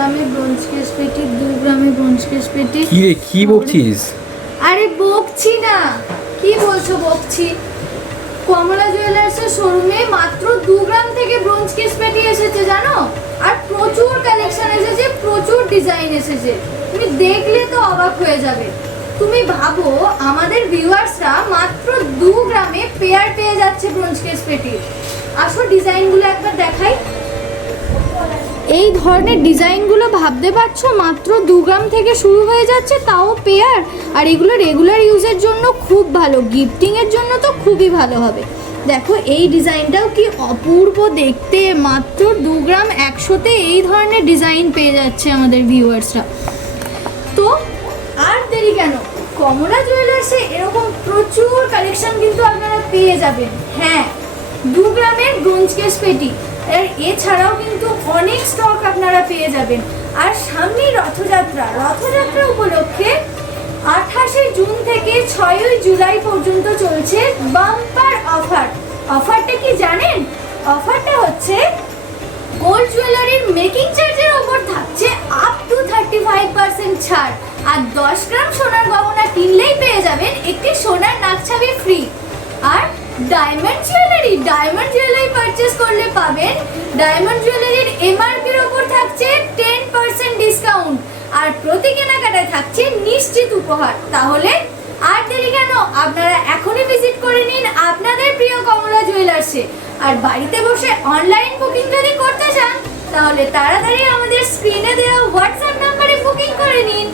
গ্রামে bronze case পেটি দু গ্রামে ব্রোঞ্জ কেস পেটি। কি রে কি বকছিস? আরে বকছি না। কি বলছো বকছি? কমলা জুয়েলার্সের শোরুমে মাত্র দু গ্রাম থেকে ব্রোঞ্জ কেস পেটি এসেছে জানো? আর প্রচুর কালেকশন এসেছে প্রচুর ডিজাইন এসেছে। তুমি দেখলে তো অবাক হয়ে যাবে। তুমি ভাবো আমাদের ভিউয়ার্সরা মাত্র দু গ্রামে পেয়ার পেয়ে যাচ্ছে ব্রোঞ্জ কেস পেটি। আসো ডিজাইনগুলো একবার দেখাই। এই ধরনের ডিজাইনগুলো ভাবতে পারছ? মাত্র দু গ্রাম থেকে শুরু হয়ে যাচ্ছে, তাও পেয়ার আর এগুলো রেগুলার ইউজের জন্য খুব ভালো। গিফটিংয়ের জন্য তো খুবই ভালো হবে। দেখো, এই ডিজাইনটাও কি অপূর্ব দেখতে। মাত্র দু গ্রাম একশোতে এই ধরনের ডিজাইন পেয়ে যাচ্ছে আমাদের ভিউয়ার্সরা তো, আর দেরি কেন? কমলা জুয়েলার্সে এরকম প্রচুর কালেকশন কিন্তু আপনারা পেয়ে যাবেন। হ্যাঁ দু গ্রামের ব্রোঞ্জ কেস পেটি। আর এছাড়াও কিন্তু অনেক স্টক আপনারা পেয়ে যাবেন। আর সামনেই রথযাত্রা। রথযাত্রা উপলক্ষে আঠাশে জুন থেকে ছয়ই জুলাই পর্যন্ত চলছে বাম্পার অফার অফারটা কি জানেন? অফারটা হচ্ছে গোল্ড জুয়েলারির মেকিং চার্জের ওপর থাকছে up to thirty five percent ছাড়। আর দশ গ্রাম সোনার গহনা কিনলেই পেয়ে যাবেন একটি সোনার নাকছাবি ফ্রি আর diamond jewellery diamond jewellery purchase করলে পাবেন। ডায়মন্ড জুয়েলারির এমআরপির ওপর থাকছে টেন পার্সেন্ট ডিসকাউন্ট আর প্রতি কেনাকাটায় থাকছে নিশ্চিত উপহার। তাহলে আর দেরি কেন? আপনারা এখনই ভিজিট করে নিন আপনাদের প্রিয় কমলা জুয়েলার্সে আর বাড়িতে বসে অনলাইন বুকিং যদি করতে চান, তাহলে তাড়াতাড়ি আমাদের স্ক্রিনে দেওয়া হোয়াটসঅ্যাপ নাম্বারে বুকিং করে নিন।